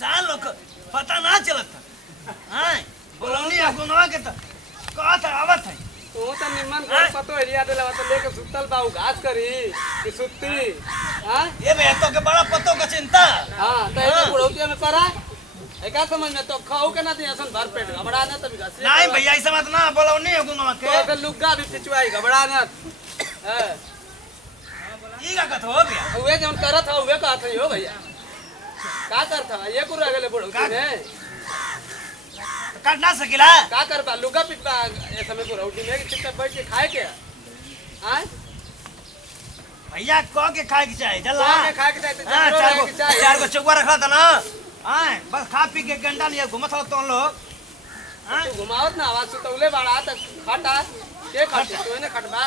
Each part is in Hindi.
साल लोग पता ना चलत था हां बोलौनी गुनवा के त कहत आवत है तो त निमन को पतो एरिया देला त लेके सुतल बाऊ घास करी कि सुत्ती हां ये बे तो के बड़ा पतो का चिंता हां त ए बुढ़ौतिया में करा एका समझ में तो खाऊ के ना दियासन भर पेट घबरा ना तभी घास नहीं भैया ऐसा मत ना बोलौनी गुनवा के तो लुग्गा भी पिचवाई घबरा ना हां ई का कथ हो भैया उहे जन करत ह उहे कहत हो भैया का करत ह ये कुर गेले बुढ़ौती ने काट ना सकिला का करबा लुगा पिटबा ए समय को रोटी में चुपचाप बैठ के खाए के हां भैया कह के खाए के चाहे चल कह के खाए के चाहे हां चार को चौका रखा था ना हां बस खा पी के गंडा नहीं घुमत हो तो लोग हां तू घुमावत ना आवाज सुतौले बड़ा त खटा के खटे तू ने खटबा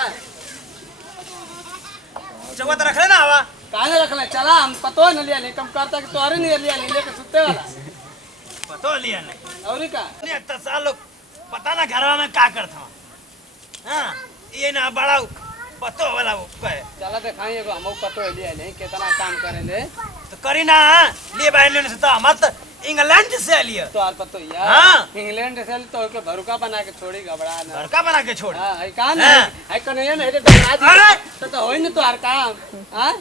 चौका तो रख ले ना हवा काहे रख ले चला हम पतो न लिया नहीं कम करता कि तोरे नहीं लिया नहीं लेके सुते वाला पतो लिया नहीं और का नहीं त साल लोग पता ना घरवा में का करता हां ये ना बड़ा पतो वाला कहे चला दिखाई एगो हम पतो लिया नहीं कितना काम करेंगे तो करी ना ले भाई लेने से तो मत इंग्लैंड से लिया तो आर पतो यार हां इंग्लैंड से तो के भरुका बना के छोड़ी घबरा ना भरुका बना के छोड़ हां है का ना है कन्हैया नहीं तो तो होई न तो आर काम हां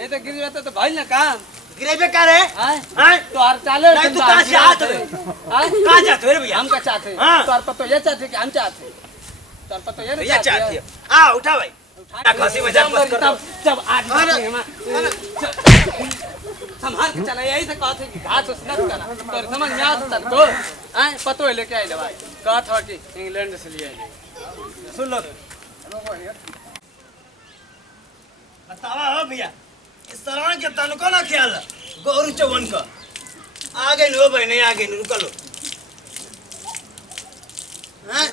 ए तो गिर जाता तो भाई ना काम गिरेबे करे हां तो आर चाले नहीं तू कहां से आत रे हां कहां जात रे भैया हम का चाहते तो आर पतो ये चाहते कि हम चाहते तो आर पतो ये चाहते आ उठा भाई उठा खसी मजाक मत कर जब आज संभाल के चला यही से कहते कि घास उस न करा तो समझ में आता तो हां पतो है लेके आइले भाई कहत हो कि इंग्लैंड से लिए आइले सुन लो बतावा हो भैया इस तरह के तनको ना ख्याल गौरू चौवन का आगे लो भाई नहीं आगे रुक लो हैं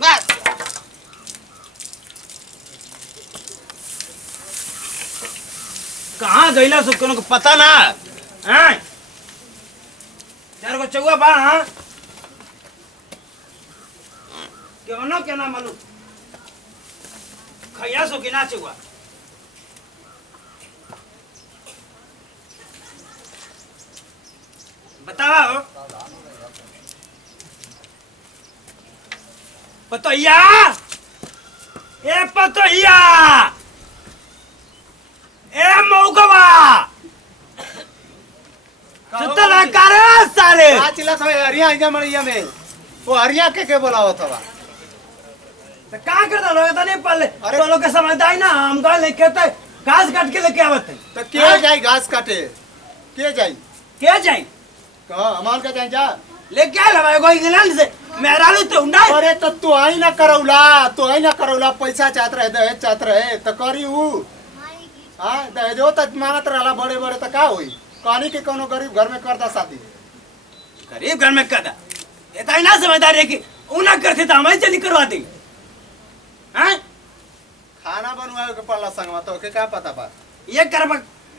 बस कहाँ गईला सब को पता ना हैं चार को चौवा बा हां क्यों ना क्या ना मालूम खैया सो कि ना चुआ बतावा हो पतोया ए पतोया ए मौगवा सुतला करे सारे आ चिल्ला था हरिया आजा मड़िया में वो हरिया के बोलावत हवा तो का करता लोग तो नहीं पल्ले तो लोग के समझदाई ना हम गाल नहीं खेते घास काट के लेके आवत है तो के जाई घास काटे के जाई कहां अमान का जाई जा लेके आ लवा एगो इंग्लैंड से मेहरारू तो उंडा अरे तो तू आई ना करौला पैसा चाहत रहे दहेज चाहत रहे तो करी ऊ हां दहेजो त मांगत रहला बड़े बड़े तो का होई कहानी के कोनो गरीब घर में करदा शादी गरीब घर में करदा ये तो ना समझदार है कि उना करते तो हमें चली करवा दी हैं खाना बनवाए के पड़ला संगवा तो के का पता बा ये करब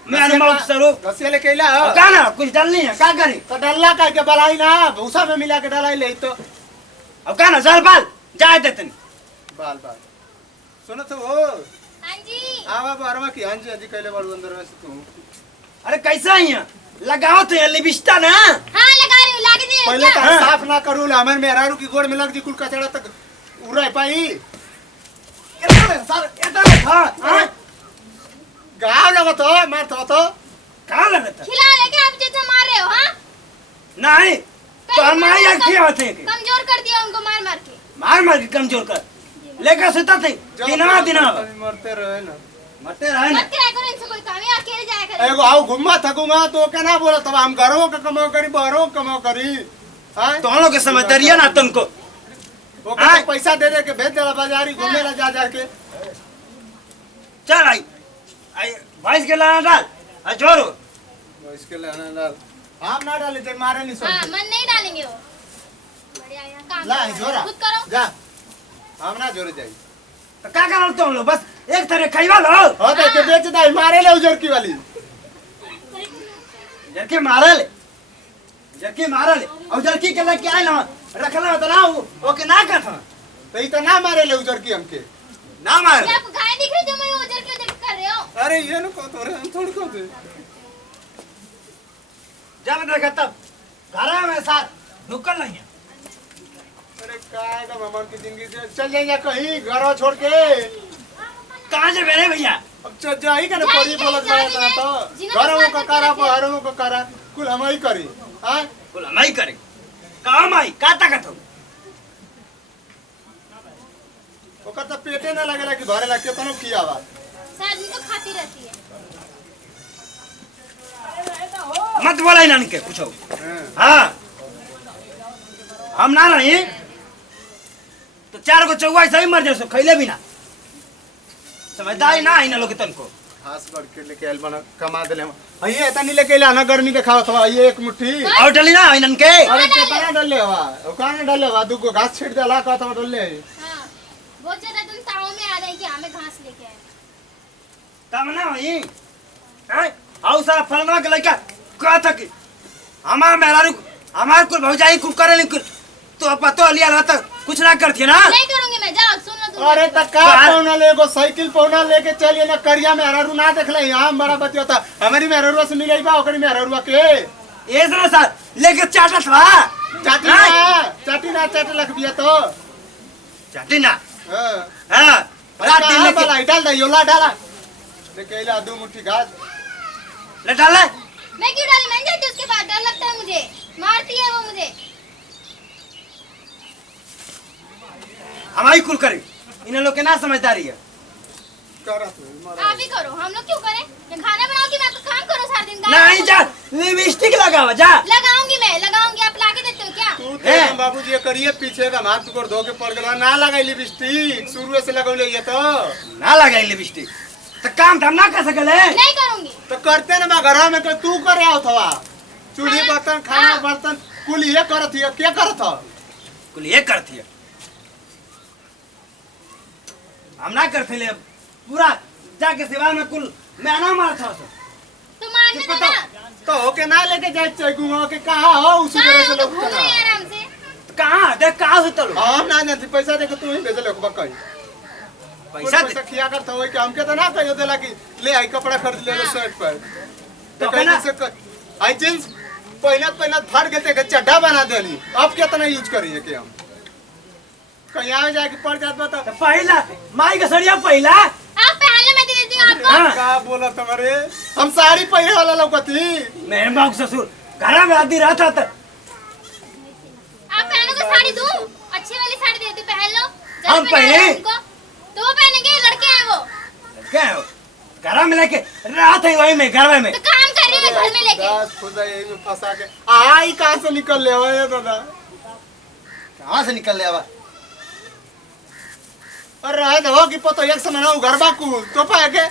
मैं अनुभव स्वरूप गसिया लेके आइला का ना कुछ डालनी है का करी तो डल्ला का के बलाई ना भूसा में मिला के डलाई ले तो अब का ना चल बाल जाए देतन बाल सुनो तो हो हां जी आवा बारवा की हां जी कहले बाड़ू अंदर में से तू अरे कैसा है लगाओ तो ये लिपस्टिक ना हां लगा रही हूं लाके दे पहले तो साफ ना करू हमर मेहरारू की गोड़ में लग जी कुल कचड़ा तक उड़ाई पाई हां गाव लगत हो मारत हो तो कहां लगता खिला लेके आप जैसे मार रहे हो हां नहीं तो हमारी आंखें होते हैं कमजोर कर दिया उनको मार मार के कमजोर कर लेकर सुता थे दिना मरते रहे ना मरते रहे ना मत किराया करो इनसे कोई काम है अकेले जाया करो एगो आओ घुमा थकूंगा तो क्या ना बोला तब हम घरों का कमाओ करी बहरों का कमाओ करी हां तो हम लोग के समझदारिया ना तुमको वो कहते पैसा दे दे के भेज देला बाजारी घूमे ला जा के चल आई भैंस के लाना डाल आ छोरो इसके लाना डाल हम ना डाले ते मारे नहीं हां सब मन नहीं डालेंगे वो बढ़िया यार काम ला जोरा खुद करो जा हम ना जोरे जाई तो क्या करल तुम लोग बस एक तरह खइवा लो हो तो के बेच दे मारे ले उजर की वाली जरके मारल और जरकी के लग के आए ना रखला तो ना ओके ना कर तो ई तो ना मारे ले उजर की हमके ना मार क्या आपको गाय दिख रही जो मैं उधर के उधर कर रहे हो? अरे ये ना कहो तोरे हम थोड़ी कहो दे जब देखा तब घर में साथ ढुकल नहीं है। अरे काय का मामा की जिंदगी से चल जाएंगे कहीं घर छोड़ के कहाँ से बेरे भैया? अब चल जाई का ना पड़ी बोलत रहा तो घरों का करा बाहरों का करा कुल हम ही करी हां बोला मैं करे काम आई का ताकत हो ओकर तो पेटे ना लगेला कि घरे ला केतनो किया बा शादी तो खाती रहती है। मत बोला इन्हन के कुछ हां हाँ हम ना रही तो 4 गो चौवाई सही मर जाए खैले भी ना समझदारी ना इन लोग तन को घास बढ़ के लेके आइल बना कमा देले हम ये इतना नहीं लेके आइला ना गर्मी के खावत हवा ये एक मुट्ठी और डली ना इन्हन के अरे कितना डले हवा ओकाने डले हवा दुगो घास छीट देला कहत हवा डले हाँ बहुत ज्यादा तुम ताऊ में आ रहे कि हमें घास लेके आए। तब ना वही हैं हाउ सा फलना के लड़का का था कि हमार मेहरारू हमार कुल भौजाई कुल करे नहीं तो पतो लिया रहता कुछ ना करती है ना नहीं करूंगी मैं, जाओ सुन लो तुम। अरे तका पौना ले एगो साइकिल पौना लेके चलिए ना करिया में हरारू ना देखले यहां बड़ा बतिया था हमारी मेहरारू से मिलई बा ओकरी मेहरारू के ये जरा सा लेके चाटत बा चाटी ना चाटे लख बिया तो चाटी ना हां हां रात दिन लेके लेके डाल दे योला डाला लेके आइला दो मुट्ठी घास ले डाले मैं क्यों डाली? मैं जाती उसके बाद, डर लगता है मुझे, मारती है वो मुझे। हमारी कुल करे इन लोग के ना समझदारी है करत आप ही करो, हम लोग क्यों करें? मैं खाना बनाओ कि मैं आपका काम करो सारा दिन? नहीं जा लिपस्टिक लगावा जा लगाऊंगी मैं, लगाऊंगी। आप लाके देते हो क्या? तू तो बाबूजी ये करिए पीछे का हाथ टुकड़ धो के पड़ गया ना लगाई लिपस्टिक शुरू से लगौले ये तो ना लगाई लिपस्टिक तो काम हम ना कर सकले नहीं करूंगी। तो करते ना घर में तो तू करे आओ थवा चूल्ही बर्तन खाना बर्तन कुल ये करत हिय क्या करत ह कुल ये करती है हम ना करते ले पूरा जाके सेवा में कुल मैं ना मारता हूं तो मारने दो ना। तो होके ना लेके जाए चैगुआ के कहा हो उसी तरह से लोग घूम रहे हैं आराम से। कहां देख कहां से तलो हम ना जानती पैसा दे के तू ही भेजले को बकई पैसा पैसा खिया करता हो कि हमके तो ना कहियो देला कि ले आई कपड़ा खरीद ले शर्ट पर तो तो कहीं ना- से आई जींस पहले फाड़ के ते चड्ढा बना देली अब कितना यूज करिए कि हम कहीं आवे जाके पड़ जात बा तो तो पहला माई का सड़िया पहला आप पहले मैं दे देती हूँ आपको। हाँ। का बोला तुम्हारे हम साड़ी पहने वाला लौकती मेरे बाप ससुर घर में आदि रहता था आप पहनोगे साड़ी दूं? अच्छी वाली साड़ी देती हूँ, पहन लो। जब हम पहना पहने? है उनको, तो वो पहनेंगे, लड़के हैं वो। क्या है वो? घर में लेके रात है वही में घर में तो काम कर रही हूँ मैं घर में लेके। बस खुदा यही में फंसा के आई कहां से निकल ले हो ये दादा कहां से निकल ले आवा अरे रहे तो हो कि पतो एक समय ना गरबा को तो पाए के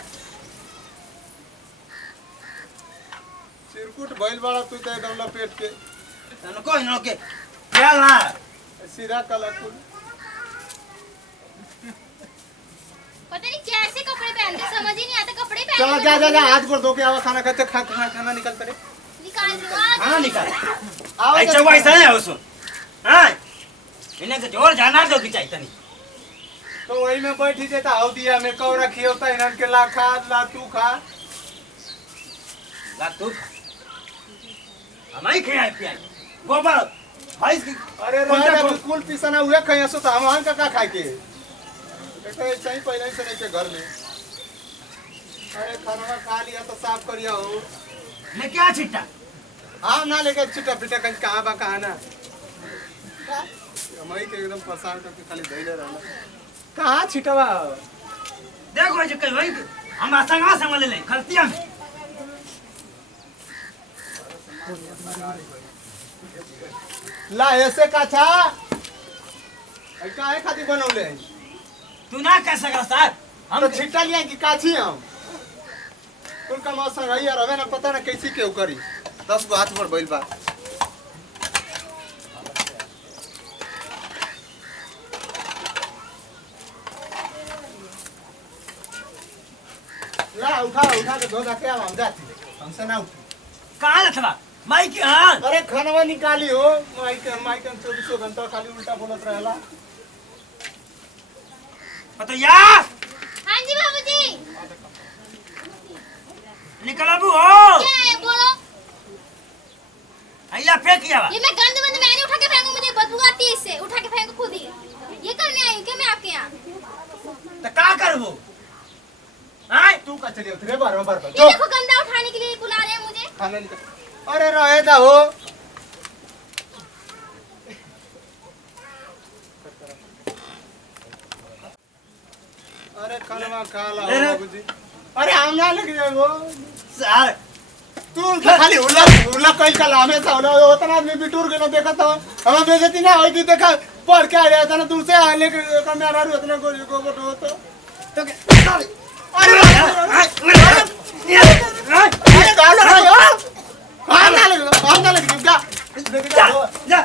चिरकुट भइल बड़ा तू तो एकदम लपेट के तनको इन लोग के ख्याल ना सीधा कला कुल पता नहीं कैसे कपड़े पहनते, समझ ही नहीं आता कपड़े चलो पहनते। जा जा जा हाथ पर धो के आवा खाना खाते खाना निकल करे निकाल दो आज। खाना निकाल आवा ऐसा वैसा है उसो हां इन्हें से जोर जाना दो कि चाहिए तनी तो वही में बैठी जेता हाउ दिया में कौ रखी होता इनन के ला खा ला तू खा ला तू हमारी खियाई पियाई गोबर भाई की अरे रे कुल पिसना हुए खइया सो त हम का खाए के देखो ऐसा ही पहले से नहीं के घर में अरे खाना खा लिया तो साफ करिया हो मैं क्या छिट्टा हम ना लेके छिटा पिटा कहीं कहां बा कहां ना हमारी के एकदम परेशान करके खाली धैले रहना कहां छिटवा देखो जो कहीं वही हम आसंगा समझ ले खलतिया में ला ऐसे का छा ऐ काहे खातिर बनौले तू ना कर सका सर हम तो छिटा लिया कि काछी हम कुल का मौसम है यार हमें ना पता ना कैसी केहू करी 10 गो हाथ पर बैल बा ला उठा के धो के हम जाती हमसे ना उठी कहां रखला माई की हां अरे खानवा निकाली हो माई के 24 घंटा खाली उल्टा बोलत रहला तो यार निकल अबू हो क्या है बोलो? अइला फेंक किया ये मैं गंद बंद मैंने उठा के फेंकूं, मुझे बदबू आती है इससे, उठा के फेंको खुद ही। ये करने आई हूं क्या मैं आपके यहाँ? तो का करबो हैं तू का चली उतरे बार बार ये देखो गंदा उठाने के लिए बुला रहे हैं मुझे। खाने निकल। अरे रहे दा हो अरे खाना खा ला अरे। बाबूजी। अरे हम ना लग जाए वो सर तू तो खाली उल्ला उल्ला कल का लामे सा होला उतना आदमी बिटूर के ना देखा तो हमें बेइज्जती ना होई कि देखा पढ़ के आ रहा था ना दूर से आने के मेरा रू इतना गोबर हो तो अरे अरे गालो हम ना लग जा जा